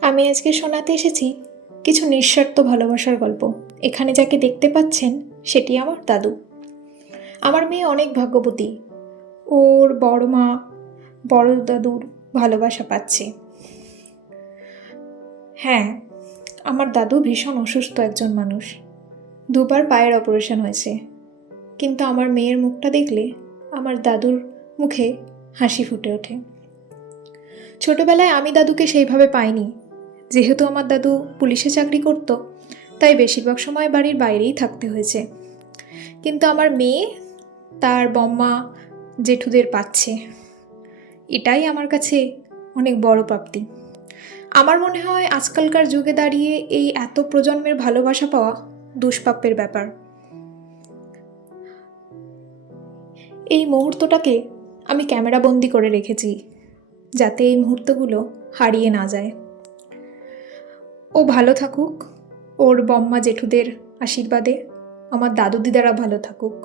আমি আজকে শোনাতে এসেছি কিছু নিঃস্বার্থ ভালোবাসার গল্প। এখানে যাকে দেখতে পাচ্ছেন সেটি আমার দাদু। আমার মেয়ে অনেক ভাগ্যবতী, ওর বড় মা বড় দাদুর ভালোবাসা পাচ্ছে। হ্যাঁ, আমার দাদু ভীষণ অসুস্থ একজন মানুষ, দুবার পায়ের অপারেশন হয়েছে, কিন্তু আমার মেয়ের মুখটা দেখলে আমার দাদুর মুখে হাসি ফুটে ওঠে। ছোটবেলায় আমি দাদুকে সেইভাবে পাইনি, যেহেতু আমার দাদু পুলিশে চাকরি করত, তাই বেশিরভাগ সময় বাড়ির বাইরেই থাকতে হয়েছে। কিন্তু আমার মেয়ে তার বম্মা জেঠুদের পাচ্ছে, এটাই আমার কাছে অনেক বড় প্রাপ্তি। আমার মনে হয় আজকালকার যুগে দাঁড়িয়ে এই এত প্রজন্মের ভালোবাসা পাওয়া দুষ্প্রাপ্যের ব্যাপার। এই মুহূর্তটাকে আমি ক্যামেরাবন্দি করে রেখেছি, যাতে এই মুহূর্তগুলো হারিয়ে না যায়। ও ভালো থাকুক, ওর বম্মা জেঠুদের আশীর্বাদে আমার দাদু দিদারা ভালো থাকুক।